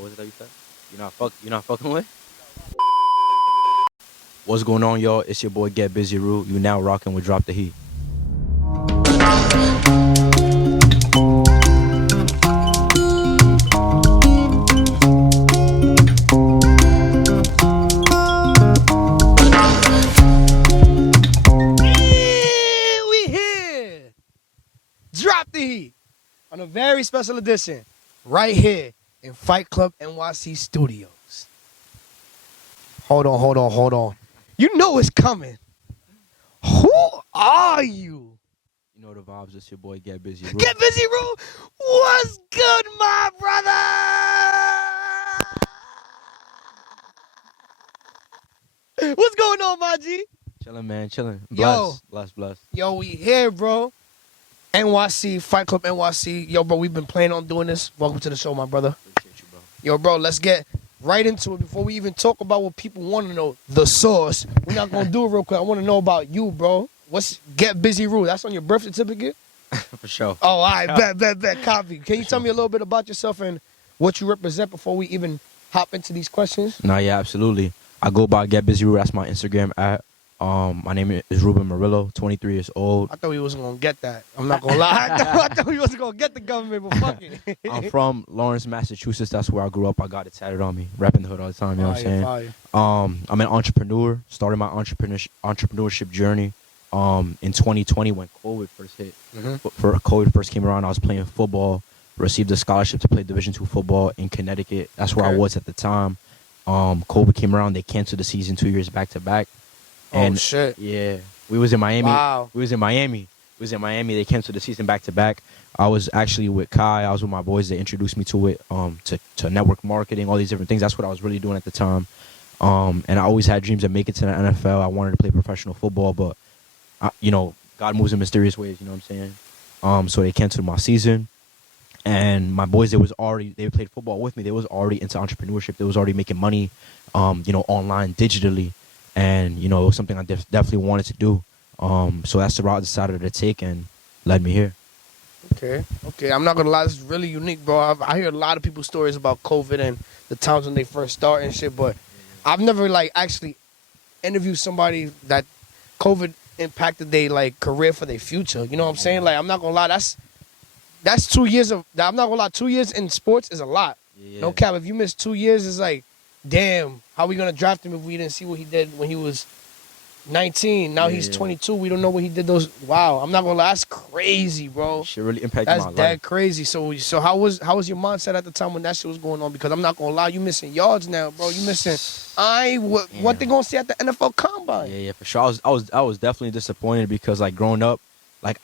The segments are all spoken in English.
what was it that you said? You're not fucking with? What's going on, y'all? It's your boy GetbusyRu. You now rocking with Drop the Heat. We here. Drop the Heat on a very special edition right here in Fight Club NYC Studios. Hold on. You know it's coming. Who are you? You know the vibes. It's your boy GetbusyRu. GetbusyRu, what's good, my brother? What's going on, my G? Chilling, man. Chilling. Yo. Bless. Yo, we here, bro. NYC, Fight Club NYC. Yo, bro, we've been planning on doing this. Welcome to the show, my brother. Appreciate you, bro. Yo, bro, let's get right into it before we even talk about what people want to know. The source. We're not going to do it real quick. I want to know about you, bro. What's GetbusyRu? That's on your birth certificate? For sure. Oh, all right. Bet. Copy. Can you tell me a little bit about yourself and what you represent before we even hop into these questions? Nah, yeah, absolutely. I go by GetbusyRu. That's my Instagram at. My name is Ruben Murillo, 23 years old. I thought we wasn't going to get that. I'm not going to lie. I thought we wasn't going to get the government, but fuck it. I'm from Lawrence, Massachusetts. That's where I grew up. I got it tatted on me. Rapping the hood all the time, you know what I'm saying? Fire. I'm an entrepreneur. Started my entrepreneurship journey in 2020 when COVID first hit. For COVID first came around, I was playing football. Received a scholarship to play Division II football in Connecticut. That's where I was at the time. COVID came around. They canceled the season 2 years back to back. And, oh, shit. Yeah. We was in Miami. Wow. We was in Miami. They canceled the season back to back. I was actually with Kai. I was with my boys. They introduced me to it, to network marketing, all these different things. That's what I was really doing at the time. And I always had dreams of making it to the NFL. I wanted to play professional football, but, God moves in mysterious ways, you know what I'm saying? So they canceled my season. And my boys, they played football with me. They was already into entrepreneurship. They was already making money, online, digitally. And, it was something I definitely wanted to do. So that's the route I decided to take and led me here. Okay. I'm not going to lie. This is really unique, bro. I hear a lot of people's stories about COVID and the times when they first start and shit, but I've never, actually interviewed somebody that COVID impacted their, career for their future. You know what I'm saying? I'm not going to lie. That's 2 years of, I'm not going to lie, 2 years in sports is a lot. Yeah. No cap. If you miss 2 years, it's damn, how we going to draft him if we didn't see what he did when he was 19? Now he's 22. We don't know what he did those. Wow, I'm not going to lie. That's crazy, bro. Shit really impacted my life. That's that crazy. So how was your mindset at the time when that shit was going on? Because I'm not going to lie, you missing yards now, bro. You missing. What they going to see at the NFL Combine? Yeah, for sure. I was definitely disappointed because, growing up,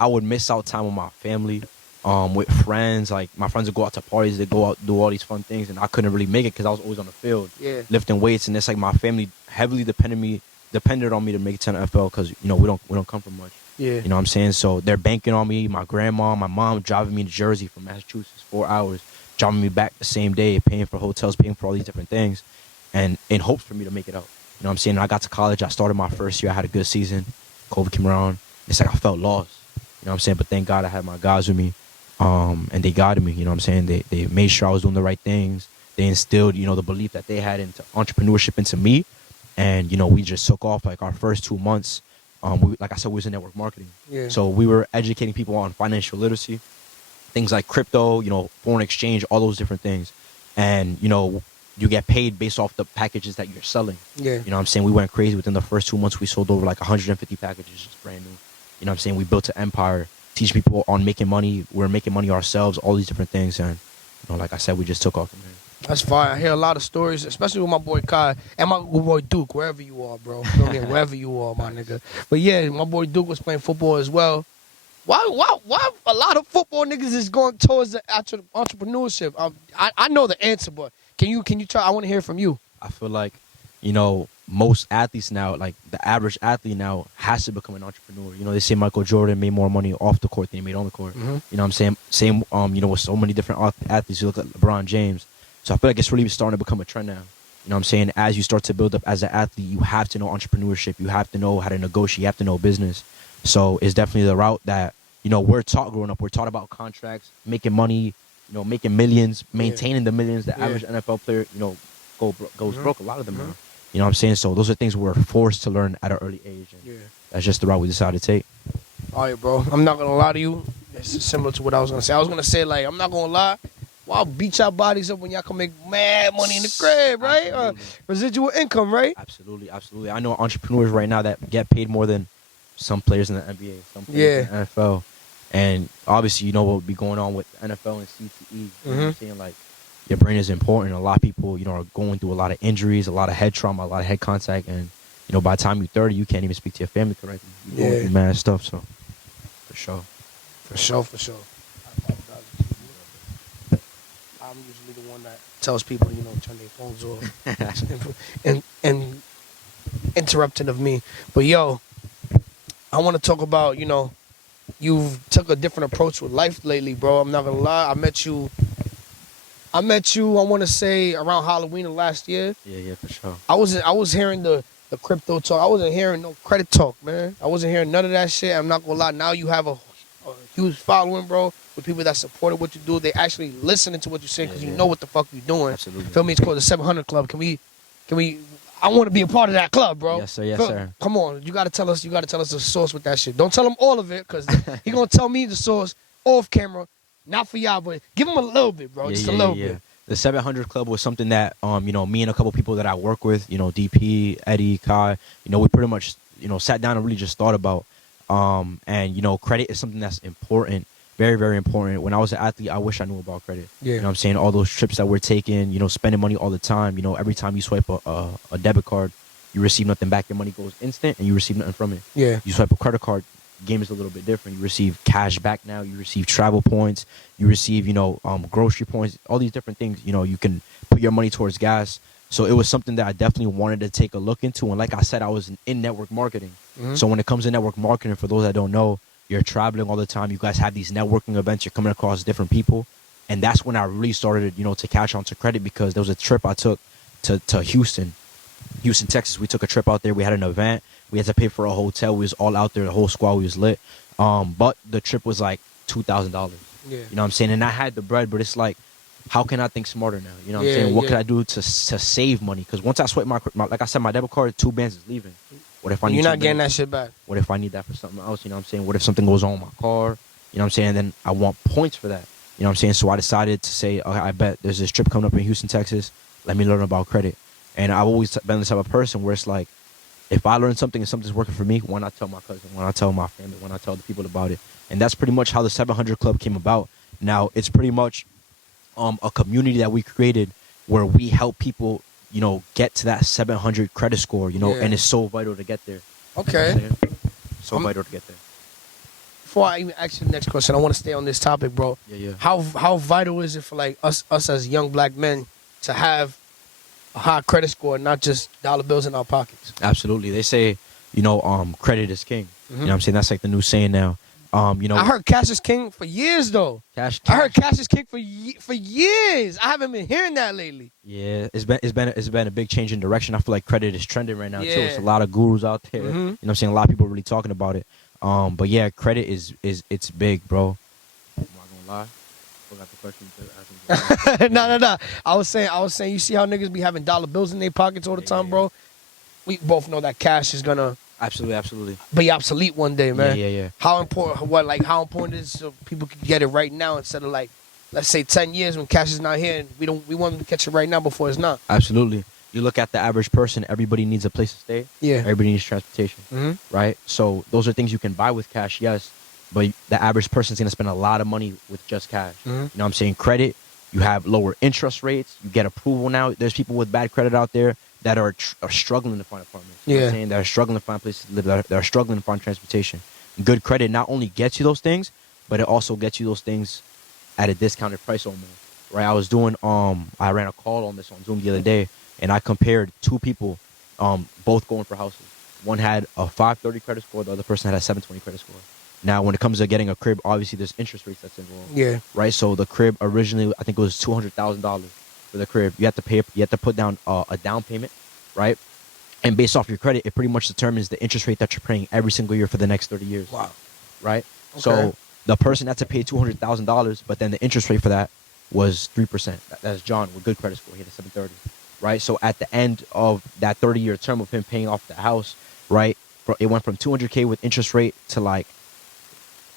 I would miss out time with my family. With friends, my friends would go out to parties, they'd go out, do all these fun things, and I couldn't really make it because I was always on the field, lifting weights, and it's my family heavily depended on me to make it to the NFL because we don't come from much, you know what I'm saying? So they're banking on me. My grandma, my mom driving me to Jersey from Massachusetts 4 hours, driving me back the same day, paying for hotels, paying for all these different things, and in hopes for me to make it out. You know what I'm saying? And I got to college, I started my first year, I had a good season. COVID came around, it's I felt lost. You know what I'm saying? But thank God I had my guys with me. And they guided me, you know what I'm saying? They made sure I was doing the right things. They instilled, the belief that they had into entrepreneurship into me. And, we just took off our first 2 months. Like I said, we was in network marketing. Yeah. So we were educating people on financial literacy, things like crypto, foreign exchange, all those different things. And, you get paid based off the packages that you're selling. Yeah. You know what I'm saying? We went crazy. Within the first 2 months, we sold over 150 packages, just brand new. You know what I'm saying? We built an empire. Teach people on making money. We're making money ourselves, all these different things. And, like I said, we just took off from there. That's fine. I hear a lot of stories, especially with my boy Kai and my boy Duke, wherever you are, bro. You know what I mean? Wherever you are, my nigga. But yeah, my boy Duke was playing football as well. Why a lot of football niggas is going towards the entrepreneurship? I know the answer, but can you try? I want to hear from you. I feel like, most athletes now, the average athlete now has to become an entrepreneur. They say Michael Jordan made more money off the court than he made on the court. You know what I'm saying? Same, with so many different athletes. You look at LeBron James. So I feel like it's really starting to become a trend now. You know what I'm saying? As you start to build up as an athlete, you have to know entrepreneurship. You have to know how to negotiate. You have to know business. So it's definitely the route that, we're taught growing up. We're taught about contracts, making money, making millions, maintaining the millions. The Yeah. average NFL player, goes broke. A lot of them Mhm. are. You know what I'm saying? So those are things we're forced to learn at an early age. And Yeah. that's just the route we decided to take. All right, bro. I'm not gonna lie to you. It's similar to what I was gonna say. I was gonna say, like, I'm not gonna lie. Well, I'll beat y'all bodies up when y'all can make mad money in the crib, right? Absolutely. Residual income, right? Absolutely, absolutely. I know entrepreneurs right now that get paid more than some players in the NBA, some players in the NFL. And obviously, you know what would be going on with NFL and CTE. You know what I'm saying? Like, your brain is important. A lot of people, are going through a lot of injuries, a lot of head trauma, a lot of head contact. And, by the time you're 30, you can't even speak to your family correctly. You're going through mad stuff, so for sure. For sure. I'm usually the one that tells people, turn their phones off and interrupting of me. But yo, I want to talk about, you've took a different approach with life lately, bro. I'm not gonna lie. I met you, I want to say around Halloween of last year. Yeah, for sure. I was hearing the crypto talk. I wasn't hearing no credit talk, man. I wasn't hearing none of that shit. I'm not gonna lie. Now you have a huge following, bro, with people that supported what you do. They actually listening to what you say because you know what the fuck you're doing. Absolutely. Feel me? It's called the 700 Club. Can we? I want to be a part of that club, bro. Yes, sir. Yes, sir. Come on, you gotta tell us the source with that shit. Don't tell him all of it, cause he gonna tell me the source off camera. Not for y'all, but give him a little bit, bro. Just a little bit. The 700 Club was something that, me and a couple people that I work with, DP, Eddie, Kai, we pretty much, sat down and really just thought about. And, credit is something that's important, very, very important. When I was an athlete, I wish I knew about credit. Yeah. You know what I'm saying? All those trips that we're taking, spending money all the time. Every time you swipe a debit card, you receive nothing back. Your money goes instant and you receive nothing from it. Yeah. You swipe a credit card, game is a little bit different. You receive cash back now. You receive travel points. You receive, grocery points, all these different things. You can put your money towards gas. So it was something that I definitely wanted to take a look into. And like I said, I was in network marketing. Mm-hmm. So when it comes to network marketing, for those that don't know, you're traveling all the time. You guys have these networking events. You're coming across different people. And that's when I really started, to catch on to credit, because there was a trip I took to Houston, Texas. We took a trip out there. We had an event. We had to pay for a hotel. We was all out there. The whole squad, we was lit. But the trip was like $2,000. Yeah. You know what I'm saying? And I had the bread, but it's like, how can I think smarter now? You know what I'm saying? What could I do to save money? Because once I swipe my, like I said, my debit card, 2 bands is leaving. What if I need You're not $2 getting that bands? shit back. What if I need that for something else? You know what I'm saying? What if something goes on with my car? You know what I'm saying? Then I want points for that. You know what I'm saying? So I decided to say, okay, I bet there's this trip coming up in Houston, Texas. Let me learn about credit. And I've always been the type of person where it's like, if I learn something and something's working for me, why not tell my cousin? Why not tell my family? Why not tell the people about it? And that's pretty much how the 700 Club came about. Now, it's pretty much a community that we created where we help people, get to that 700 credit score, and it's so vital to get there. Okay. You know what I'm saying? So vital to get there. Before I even ask you the next question, I want to stay on this topic, bro. Yeah. How vital is it for like us as young black men to have a high credit score, not just dollar bills in our pockets? Absolutely. They say, credit is king. You know what I'm saying? That's like the new saying now. I heard cash is king for years, though. I heard cash is king for years. I haven't been hearing that lately. Yeah, it's been a big change in direction. I feel like credit is trending right now too. It's a lot of gurus out there. You know what I'm saying? A lot of people are really talking about it. But yeah, credit is it's big, bro. I'm not gonna lie. Forgot the question. No. I was saying, you see how niggas be having dollar bills in their pockets all the time, bro? We both know that cash is gonna absolutely be obsolete one day, man. Yeah. How important? How important is it so people can get it right now instead of like, let's say 10 years when cash is not here and we want them to catch it right now before it's not. Absolutely. You look at the average person. Everybody needs a place to stay. Yeah. Everybody needs transportation. Right. So those are things you can buy with cash, yes. But the average person's gonna spend a lot of money with just cash. You know what I'm saying? Credit. You have lower interest rates. You get approval now. There's people with bad credit out there that are struggling to find apartments. You know what I'm saying? They're struggling to find places to live. They're struggling to find transportation. Good credit not only gets you those things, but it also gets you those things at a discounted price almost. Right? I was doing I ran a call on this on Zoom the other day, and I compared 2 people, both going for houses. One had a 530 credit score. The other person had a 720 credit score. Now, when it comes to getting a crib, obviously there's interest rates that's involved. Yeah. Right. So the crib originally, I think it was $200,000 for the crib. You have to pay. You have to put down a down payment, right? And based off your credit, it pretty much determines the interest rate that you're paying every single year for the next 30 years. Wow. Right. Okay. So the person had to pay $200,000, but then the interest rate for that was 3%. That's John with good credit score. He had a 730, right? So at the end of that 30-year term of him paying off the house, right, it went from 200K with interest rate to like,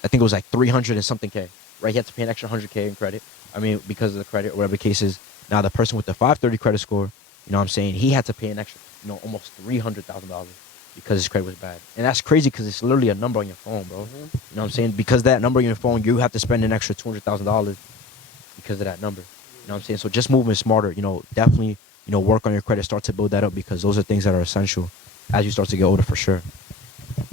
I think it was like 300 and something K, right? He had to pay an extra 100K in credit. I mean, because of the credit or whatever the case is. Now the person with the 530 credit score, you know what I'm saying, he had to pay an extra, almost $300,000 because his credit was bad. And that's crazy because it's literally a number on your phone, bro. Mm-hmm. You know what I'm saying? Because that number on your phone, you have to spend an extra $200,000 because of that number. You know what I'm saying? So just moving smarter, definitely, work on your credit, start to build that up because those are things that are essential as you start to get older for sure.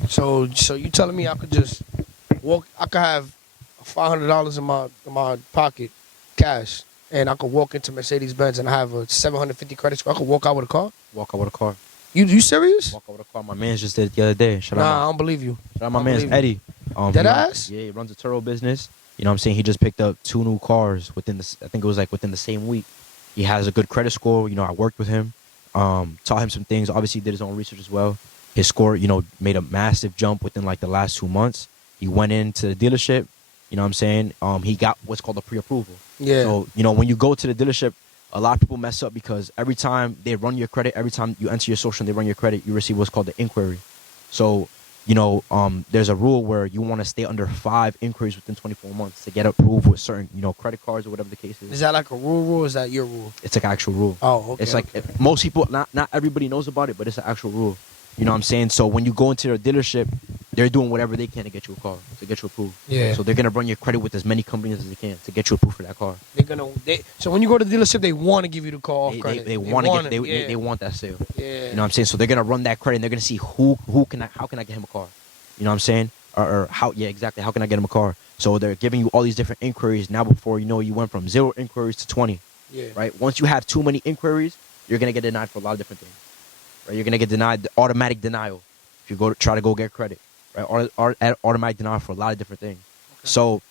So you telling me I could just I could have $500 in my pocket, cash, and I could walk into Mercedes-Benz and I have a 750 credit score. I could walk out with a car? Walk out with a car. You serious? Walk out with a car. My man just did it the other day. I don't believe you. Shout out my man Eddie. Dead ass? Yeah, he runs a Turo business. You know what I'm saying? He just picked up 2 new cars within I think it was like within the same week. He has a good credit score. I worked with him, taught him some things. Obviously, did his own research as well. His score, made a massive jump within like the last 2 months. He went into the dealership. You know what I'm saying? He got what's called a pre-approval. Yeah. So, when you go to the dealership, a lot of people mess up because every time they run your credit, every time you enter your social and they run your credit, you receive what's called the inquiry. So, there's a rule where you want to stay under 5 inquiries within 24 months to get approved with certain, credit cards or whatever the case is. Is that like a rule or is that your rule? It's like an actual rule. Oh, okay. It's like most people, not everybody knows about it, but it's an actual rule. You know what I'm saying? So when you go into their dealership, they're doing whatever they can to get you a car, to get you approved. Yeah. So they're going to run your credit with as many companies as they can to get you approved for that car. So when you go to the dealership, they want to give you the car off credit. They want that sale. Yeah. You know what I'm saying? So they're going to run that credit and they're going to see how can I get him a car? You know what I'm saying? Or how can I get him a car? So they're giving you all these different inquiries. Now before you went from 0 inquiries to 20. Yeah. Right? Once you have too many inquiries, you're going to get denied for a lot of different things. Right? You're going to get denied, the automatic denial if you try to go get credit. Right? Or automatic denial for a lot of different things. Okay. So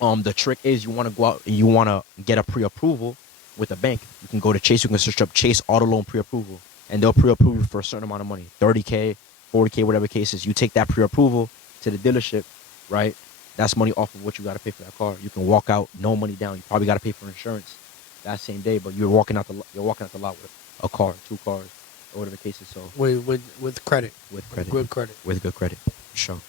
the trick is you want to go out and you want to get a pre-approval with a bank. You can go to Chase. You can search up Chase Auto Loan pre-approval. And they'll pre-approve you for a certain amount of money. 30K, 40K, whatever case is. You take that pre-approval to the dealership, right? That's money off of what you got to pay for that car. You can walk out, no money down. You probably got to pay for insurance that same day, but you're walking out the lot with a car, 2 cars, or whatever the case is. So with credit. With credit. Good credit. With good credit. Sure.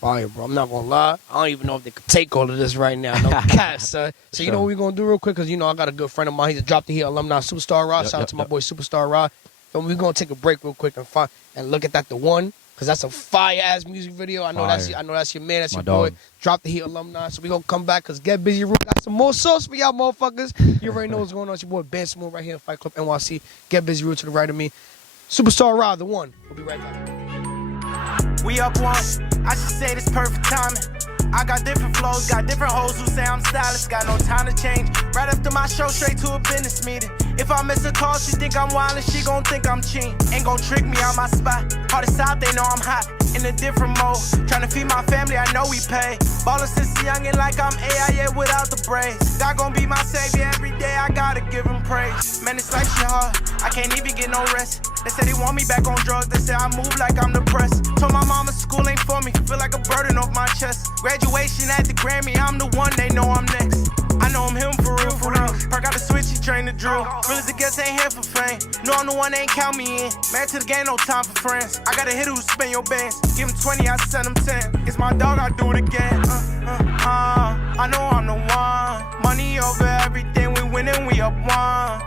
Fire, bro. I'm not gonna lie. I don't even know if they could take all of this right now. No cash, son. So you know what we're gonna do real quick? Because I got a good friend of mine. He's a Drop the Heat alumni, Superstar Rod. Shout out to my boy Superstar Rod. So we're gonna take a break real quick and look at that The One. Because that's a fire-ass music video. I know that's your man. That's my your boy. Drop the Heat alumni. So we're going to come back because GetbusyRu got some more sauce for y'all motherfuckers. You already know what's going on. It's your boy Ben Smooth right here in Fight Club NYC. GetbusyRu to the right of me. Superstar Rod, The One. We'll be right back. We up one. I should say this perfect timing. I got different flows, got different hoes who say I'm stylish. Got no time to change. Right after my show, straight to a business meeting. If I miss a call, she think I'm wild and she gon' think I'm cheating. Ain't gon' trick me out my spot. Hardest out, they know I'm hot. In a different mode. Tryna feed my family, I know we pay. Ballin' since young and like I'm AI, yeah, without the braids. God gon' be my savior every day, I gotta give him praise. Man, it's like shit hard, I can't even get no rest. They say they want me back on drugs, they say I move like I'm depressed. Told my mama school ain't for me, feel like a burden off my chest. Graduation at the Grammy, I'm the one, they know I'm next. I know I'm him for real, for real. Perk out the switch, he train the drill. Real as the guess ain't here for fame. No, I'm the one, they ain't count me in. Man to the game, no time for friends. I got a hitter who spin your bands. Give him 20, I send him 10. It's my dog, I do it again. I know I'm the one. Money over everything, we winning, we up one.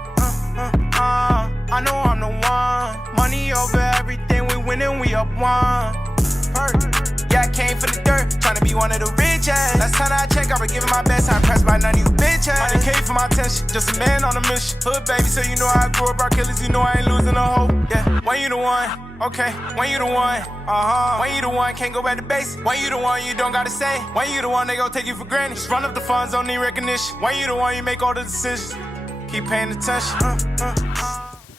I know I'm the one. Money over everything, we winning, we up one. Yeah, I came for the dirt, tryna be one of the richest. Last time I checked, I was giving my best. I impressed by none of you bitches. I came for my attention, just a man on a mission. Hood baby, so you know how I grew up. Our killers, you know I ain't losing a hope. Yeah, when you the one, okay, when you the one, when you the one, can't go back to base. When you the one, you don't gotta say. When you the one, they gon' take you for granted. Just run up the funds, don't need recognition. When you the one, you make all the decisions. Keep paying attention.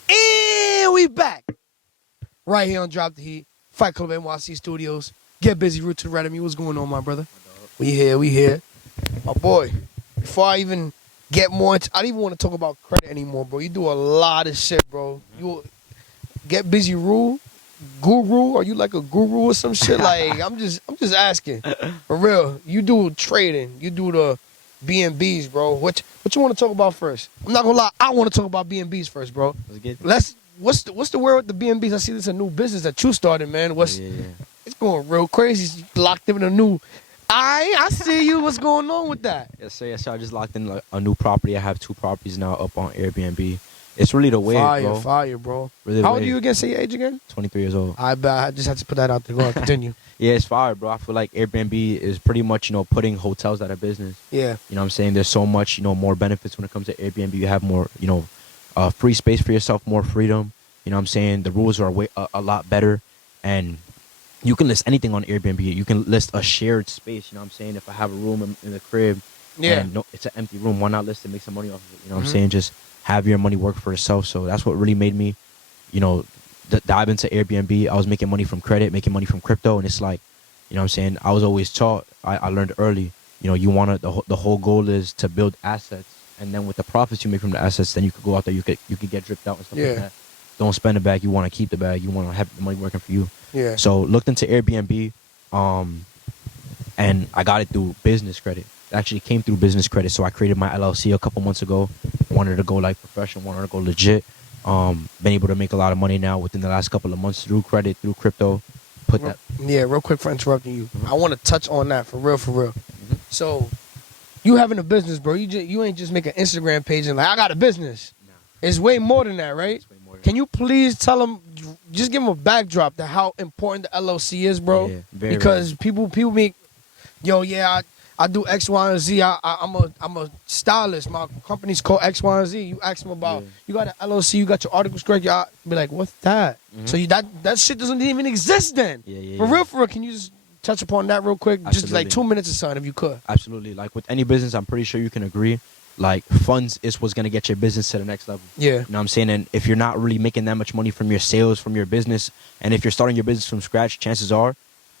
And we back. Right here on Drop the Heat, Fight Club NYC Studios. GetbusyRu to the right of me. What's going on, my brother? We here. My boy, before I even get more into, I don't even want to talk about credit anymore, bro. You do a lot of shit, bro. You GetbusyRu, guru? Are you like a guru or some shit? Like, I'm just asking. For real. You do trading. You do the BNBs, bro. What you want to talk about first? I'm not gonna lie, I want to talk about BNBs first, bro. What's the word with the BNBs? I see this is a new business that you started, man. It's going real crazy. You locked in a new. I see you. What's going on with that? Yes, sir. Yes, sir. I just locked in like a new property. I have 2 properties now up on Airbnb. It's really the wave, bro. Fire, bro. Really How old are you again? Say your age again. 23 years old. I bet. I just had to put that out there. Go on, continue. Yeah, it's fire, bro. I feel like Airbnb is pretty much, putting hotels out of business. Yeah. You know what I'm saying? There's so much, more benefits when it comes to Airbnb. You have more, free space for yourself, more freedom. You know what I'm saying? The rules are a lot better. And you can list anything on Airbnb. You can list a shared space. You know what I'm saying? If I have a room in the crib, and it's an empty room, why not list it, make some money off of it? You know what I'm saying? Just have your money work for itself. So that's what really made me, dive into Airbnb. I was making money from credit, making money from crypto. And it's like, you know what I'm saying? I was always taught, I learned early, you want to, the whole goal is to build assets. And then with the profits you make from the assets, then you could go out there, you could get dripped out and stuff like that. Don't spend the bag. You want to keep the bag. You want to have the money working for you. Yeah. So looked into Airbnb, and I got it through business credit. It actually came through business credit. So I created my LLC a couple months ago. Wanted to go like professional. Wanted to go legit. Been able to make a lot of money now within the last couple of months through credit, through crypto. Real quick for interrupting you. I want to touch on that for real. So you having a business, bro. You ain't just make an Instagram page and like, I got a business. No. It's way more than that, right? Can you please tell them, just give them a backdrop to how important the LLC is, bro? Yeah, because people make, I do X, Y, and Z. I'm a stylist. My company's called X, Y, and Z. You ask them about, you got an LLC, you got your articles correct. Y'all be like, what's that? So that shit doesn't even exist then. For real. Can you just touch upon that real quick? Absolutely. Just like 2 minutes or something, if you could. Absolutely. Like with any business, I'm pretty sure you can agree. Like funds is what's gonna get your business to the next level. Yeah. You know what I'm saying? And if you're not really making that much money from your sales, from your business, and if you're starting your business from scratch, chances are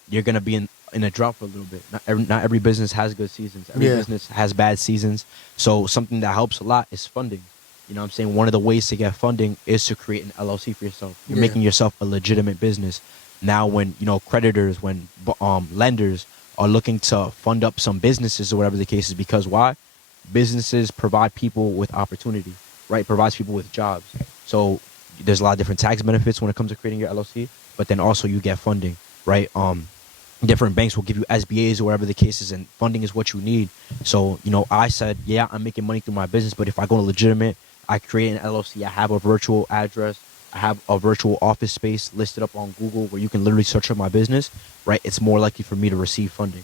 you're gonna be in a drought for a little bit. Not every business has good seasons. Every business has bad seasons. So something that helps a lot is funding. You know what I'm saying? One of the ways to get funding is to create an LLC for yourself. You're making yourself a legitimate business. Now when, creditors, when lenders are looking to fund up some businesses or whatever the case is, because why? Businesses provide people with opportunity, right? Provides people with jobs. So there's a lot of different tax benefits when it comes to creating your LLC, but then also you get funding, right? Different banks will give you SBAs or whatever the case is, and funding is what you need. So, I said, I'm making money through my business, but if I go legitimate, I create an LLC, I have a virtual address, I have a virtual office space listed up on Google where you can literally search up my business, right? It's more likely for me to receive funding.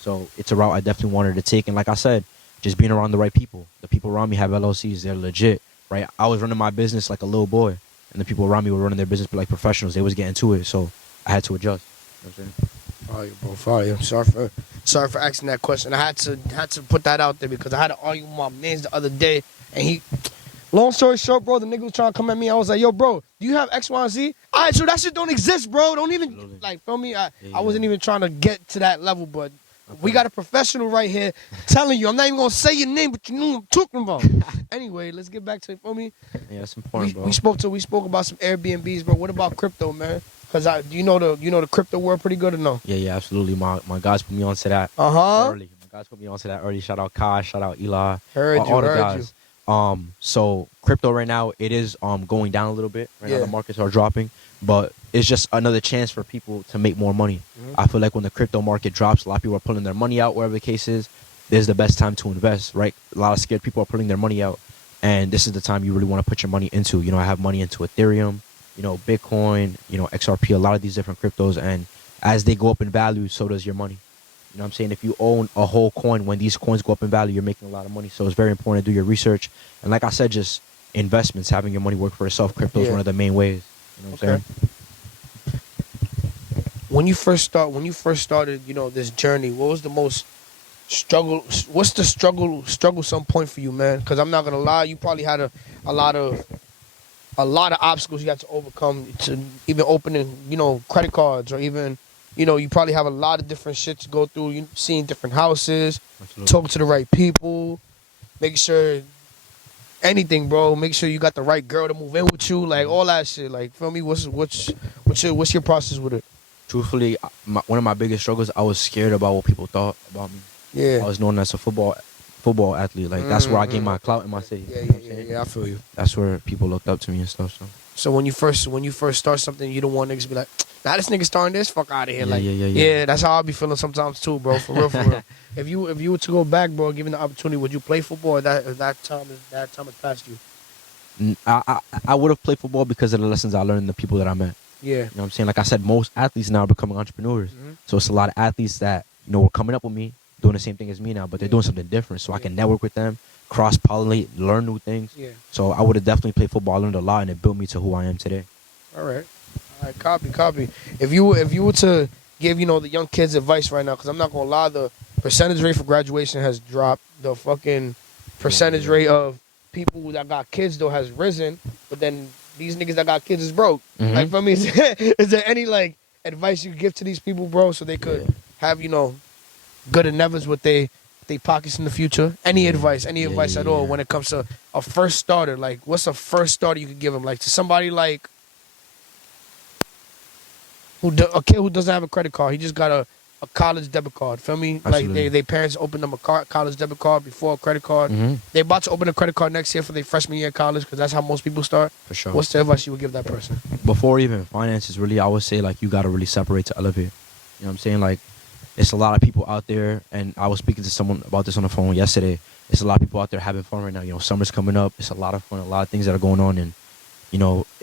So it's a route I definitely wanted to take. And like I said, just being around the right people. The people around me have LLCs. They're legit, right? I was running my business like a little boy, and the people around me were running their business like professionals. They was getting to it, so I had to adjust. You know what I'm saying? Fire. Sorry for asking that question. I had to put that out there because I had to argue with my man the other day, and long story short, bro, the nigga was trying to come at me. I was like, yo, bro, do you have X, Y, and Z? All right, so that shit don't exist, bro. Don't even, feel me? I wasn't even trying to get to that level, but we got a professional right here telling you. I'm not even going to say your name, but you know what I'm talking about. Anyway, let's get back to it, feel me? Yeah, that's important, bro. We spoke about some Airbnbs, bro. What about crypto, man? Because do you know the crypto world pretty good or no? Yeah, absolutely. My guys put me onto that early. My guys put me onto that early. Shout out Kai, shout out Eli. All the guys. So crypto right now, it is going down a little bit. Right now the markets are dropping, but it's just another chance for people to make more money. I feel like when the crypto market drops, a lot of people are pulling their money out, wherever the case is. This is the best time to invest, right? A lot of scared people are pulling their money out, and this is the time you really want to put your money into. I have money into Ethereum, Bitcoin, XRP, a lot of these different cryptos, and as they go up in value, so does your money. You know what I'm saying? If you own a whole coin, when these coins go up in value, you're making a lot of money. So it's very important to do your research. And like I said, just investments, having your money work for itself. Crypto is one of the main ways. You know what I'm saying? When you first started, this journey, what was the most struggle? What's the struggle-some point for you, man? Because I'm not gonna lie, you probably had a lot of obstacles you had to overcome to even opening, credit cards, or even, you probably have a lot of different shit to go through. You seeing different houses, talking to the right people, making sure anything, bro. Make sure you got the right girl to move in with you, like all that shit. Like, feel me? What's your process with it? Truthfully, one of my biggest struggles, I was scared about what people thought about me. Yeah, I was known as a football football athlete. Like that's where I gained my clout in my city. Yeah, You know what I'm yeah, saying? yeah. I feel you. That's where people looked up to me and stuff. So So when you first start something, you don't want niggas to be like, nah, this nigga starting this, fuck out of here. Yeah. That's how I be feeling sometimes too, bro. For real, for real. If you were to go back, bro, given the opportunity, would you play football? Or that time has passed you? I would have played football because of the lessons I learned and the people that I met. Yeah. You know what I'm saying? Like I said, most athletes now are becoming entrepreneurs. So it's a lot of athletes that, were coming up with me, doing the same thing as me now, but they're doing something different. So I can network with them, cross-pollinate, learn new things. Yeah. So I would have definitely played football. I learned a lot, and it built me to who I am today. All right. Copy. If you were to give, the young kids advice right now, because I'm not going to lie, the percentage rate for graduation has dropped. The fucking percentage rate of people that got kids, though, has risen. But then these niggas that got kids is broke. Like, for me, is there any, advice you give to these people, bro, so they could have, good endeavors with they pockets in the future? Any advice at all when it comes to a first starter? Like, what's a first starter you could give them? Like, to somebody like a kid who doesn't have a credit card, he just got a college debit card. Feel me? Absolutely. Like, they parents opened them a college debit card before a credit card. They about to open a credit card next year for their freshman year of college, because that's how most people start. For sure. What's the advice you would give that person? Before even finances, really, I would say, you got to really separate to elevate. You know what I'm saying? Like, it's a lot of people out there, and I was speaking to someone about this on the phone yesterday. It's a lot of people out there having fun right now. Summer's coming up. It's a lot of fun, a lot of things that are going on. And,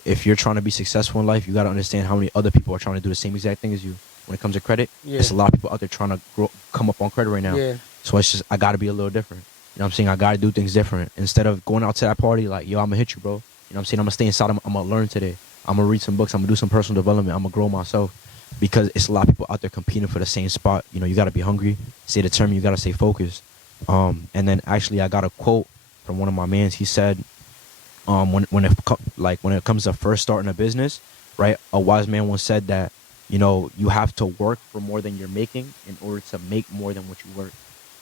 if you're trying to be successful in life, you got to understand how many other people are trying to do the same exact thing as you. When it comes to credit, There's a lot of people out there trying to come up on credit right now. Yeah. So it's just, I got to be a little different. You know what I'm saying? I got to do things different. Instead of going out to that party, like, yo, I'm going to hit you, bro. You know what I'm saying? I'm going to stay inside. I'm going to learn today. I'm going to read some books. I'm going to do some personal development. I'm going to grow myself. Because it's a lot of people out there competing for the same spot. You got to be hungry, stay determined, you got to stay focused. And then actually I got a quote from one of my mans. He said, when it comes to first starting a business, right? A wise man once said that, you have to work for more than you're making in order to make more than what you work.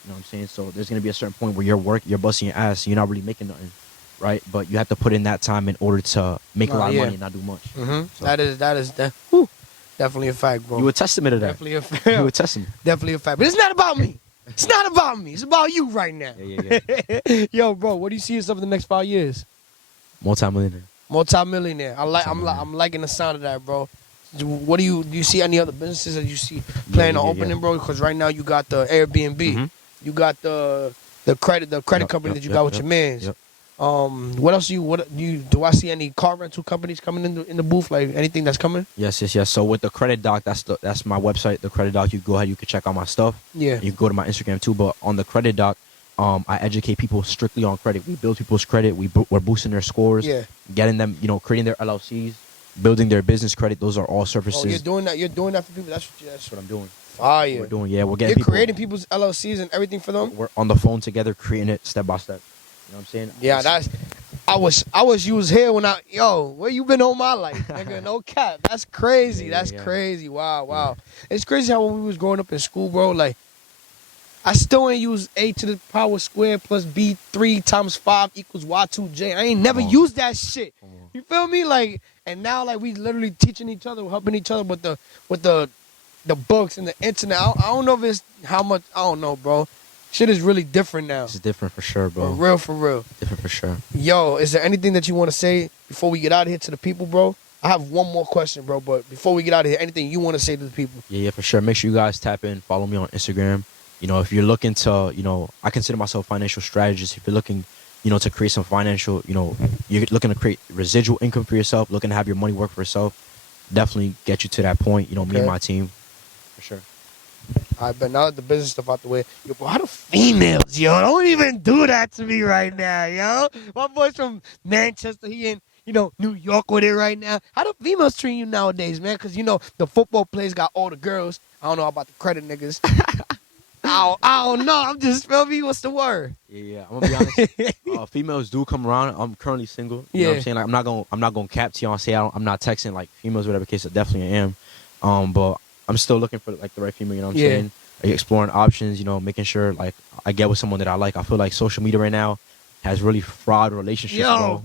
You know what I'm saying? So there's going to be a certain point where you're busting your ass, you're not really making nothing, right? But you have to put in that time in order to make a lot of money and not do much. So, That is definitely a fact, bro. You a testament to that. Definitely a fact. You a testament. Definitely a fact. But it's not about me. It's not about me. It's about you right now. Yeah. Yo, bro, what do you see yourself in the next 5 years? Multi-millionaire. Multi-millionaire. I'm liking the sound of that, bro. What do you see any other businesses that you see planning on opening, bro? Because right now you got the Airbnb, you got the credit company that you got with your mans. Yep. What else do I see any car rental companies coming in the booth? Like anything that's coming? Yes. So with the credit doc, that's my website. The credit doc, you go ahead, you can check out my stuff. Yeah. You can go to my Instagram too. But on the credit doc, I educate people strictly on credit. We build people's credit. We're boosting their scores. Yeah. Getting them, creating their LLCs, building their business credit. Those are all services. Oh, you're doing that. You're doing that for people. That's what I'm doing. Fire. We're doing. Yeah, we're getting. You're people, creating people's LLCs and everything for them. We're on the phone together, creating it step by step. You know what I'm saying? Yeah, I was you was here when where you been all my life, nigga? No cap. That's crazy. That's crazy. Wow. It's crazy how when we was growing up in school, bro, like I still ain't use a to the power squared plus b 3 times 5 equals y2j. I ain't never used that shit. You feel me? Like, and now like we literally teaching each other, helping each other with the books and the internet. I don't know if it's how much. I don't know, bro. Shit is really different now. It's different for sure, bro. For real. Different for sure. Yo, is there anything that you want to say before we get out of here to the people, bro? I have one more question, bro, but before we get out of here, anything you want to say to the people? Yeah, for sure. Make sure you guys tap in, follow me on Instagram. If you're looking to, I consider myself a financial strategist. If you're looking, to create some financial, you're looking to create residual income for yourself, looking to have your money work for yourself, definitely get you to that point, me and my team, for sure. All right, but now that the business stuff out the way, yo, bro, how do females, yo? Don't even do that to me right now, yo. My boy's from Manchester. He in, New York with it right now. How do females treat you nowadays, man? Because, the football players got all the girls. I don't know about the credit niggas. I don't know. I'm just, feel me? What's the word? Yeah. I'm going to be honest. Females do come around. I'm currently single. You know what I'm saying? Like, I'm not going to cap to y'all and say I'm not texting like females, whatever case. I definitely am. But I'm still looking for like the right female, you know what I'm saying? Like, exploring options, making sure like I get with someone that I like. I feel like social media right now has really fraud relationships, bro.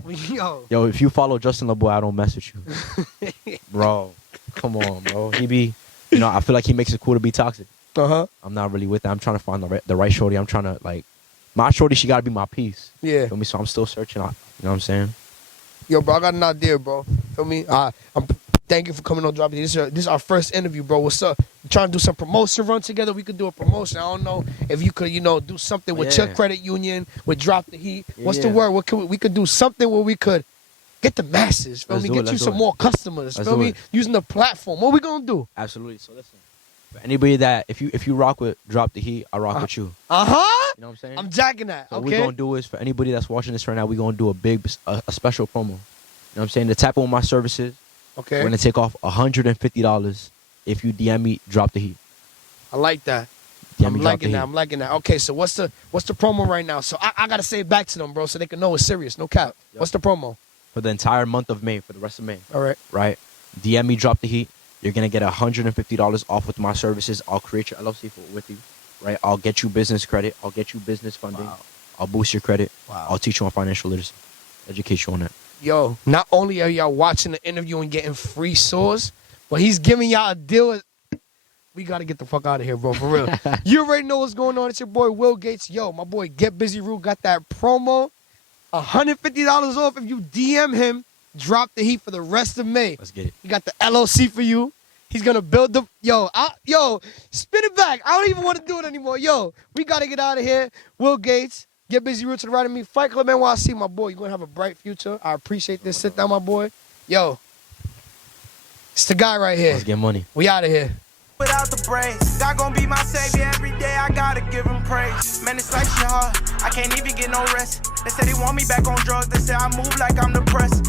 Yo, if you follow Justin LeBoy, I don't mess with you. Bro, come on, bro. He be, I feel like he makes it cool to be toxic. I'm not really with that. I'm trying to find the right shorty. I'm trying to like my shorty, she gotta be my piece. Yeah. Feel me? So I'm still searching out. You know what I'm saying? Yo, bro, I got an idea, bro. Feel me? Thank you for coming on Drop. This is our first interview, bro. What's up? We're trying to do some promotion run together. We could do a promotion. I don't know if you could, do something with your credit union, with Drop the Heat. What's the word? We could do something where we could get the masses. Feel me? Get you some more customers. Feel me? Using the platform. What we gonna do? Absolutely. So listen, for anybody that if you rock with Drop the Heat, I rock with you. You know what I'm saying? I'm jacking that. So okay. what we're gonna do is for anybody that's watching this right now, we're gonna do a special promo. You know what I'm saying? To tap on my services. Okay. We're gonna take off $150 if you DM me Drop the Heat. I like that. I'm liking that. Okay, so what's the promo right now? So I gotta say it back to them, bro, so they can know it's serious. No cap. Yep. What's the promo? For the entire month of May, for the rest of May. All right. Right. DM me Drop the Heat. You're gonna get $150 off with my services. I'll create your LLC with you. Right. I'll get you business credit. I'll get you business funding. Wow. I'll boost your credit. Wow. I'll teach you on financial literacy. Educate you on that. Yo, not only are y'all watching the interview and getting free sauce, but he's giving y'all a deal. We got to get the fuck out of here, bro, for real. You already know what's going on. It's your boy, Will Gates. Yo, my boy, GetbusyRu got that promo. $150 off if you DM him, Drop the Heat for the rest of May. Let's get it. He got the LLC for you. He's going to build the... Yo, spin it back. I don't even want to do it anymore. Yo, we got to get out of here. Will Gates. GetbusyRu to the right of me. Fight Club NYC, my boy. You're going to have a bright future. I appreciate this. Sit down, my boy. Yo, it's the guy right here. Let's get money. We out of here. Without the braids, God gon' be my savior every day. I gotta give him praise. Man, it's like shit hard. I can't even get no rest. They say they want me back on drugs. They say I move like I'm depressed.